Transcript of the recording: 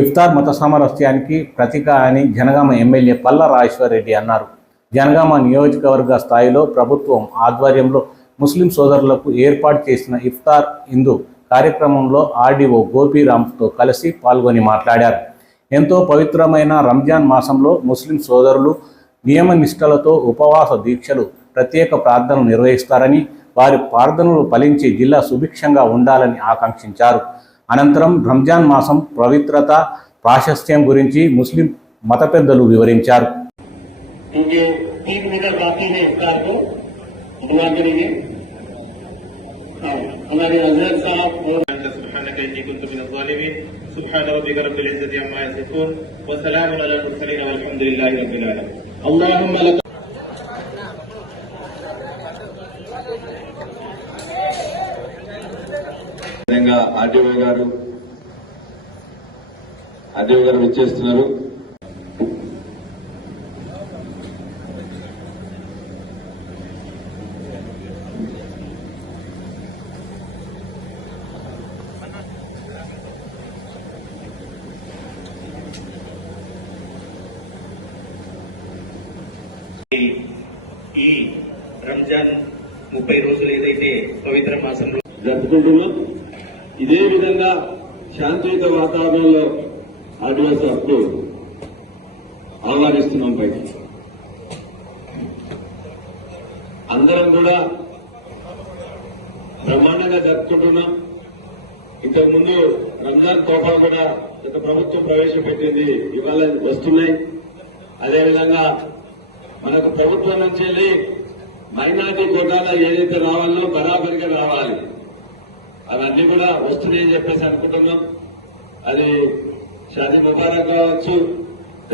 ఇఫ్తార్ మత సామరస్యానికి ప్రతీక అని జనగామ ఎమ్మెల్యే పల్ల రాజేశ్వరరెడ్డి అన్నారు. జనగామ నియోజకవర్గ స్థాయిలో ప్రభుత్వం ఆధ్వర్యంలో ముస్లిం సోదరులకు ఏర్పాటు చేసిన ఇఫ్తార్ హిందూ కార్యక్రమంలో ఆర్డీఓ గోపీరామ్తో కలిసి పాల్గొని మాట్లాడారు. ఎంతో పవిత్రమైన రంజాన్ మాసంలో ముస్లిం సోదరులు నియమ నిష్ఠలతో ఉపవాస దీక్షలు ప్రత్యేక ప్రార్థనలు నిర్వహిస్తారని వారి ప్రార్థనలు ఫలించి జిల్లా సుభిక్షంగా ఉండాలని ఆకాంక్షించారు. అనంతరం రంజాన్ మాసం పవిత్రత ప్రాశస్త్యం గురించి ముస్లిం మత పెద్దలు వివరించారు क्योंकि तीन मिनट बाकी है इफ्तार को दुआ करेंगे हाँ, हमारे हजरत साहब और أنت سبحانك إني كنت من الظالمين سبحان ربك رب العزة عما يصفون وسلام على المرسلين والحمد لله رب العالمين اللهم لك విధంగా ఆర్డీఓ గారు ఆర్డీఓ గారు విచ్చేస్తున్నారు. ఈ రంజాన్ ముప్పై రోజులు ఏదైతే పవిత్ర మాసంలో జరుపుకుంటున్నాం. ఇదే విధంగా శాంతియుత వాతావరణంలో ఆర్టీఎస్ సార్కు ఆహ్వానిస్తున్నాం పైకి అందరం కూడా బ్రహ్మాండంగా జరుపుకుంటున్నాం. ఇంతకుముందు రంజాన్ తోఫా కూడా గత ప్రభుత్వం ప్రవేశపెట్టింది ఇవాళ వస్తున్నాయి. అదేవిధంగా మనకు ప్రభుత్వం నుంచి వెళ్ళి మైనార్టీ కోటాలో ఏదైతే రావాలో అవన్నీ కూడా వస్తున్నాయని చెప్పేసి అనుకుంటున్నాం. అది షాదీ ముబారక్ కావచ్చు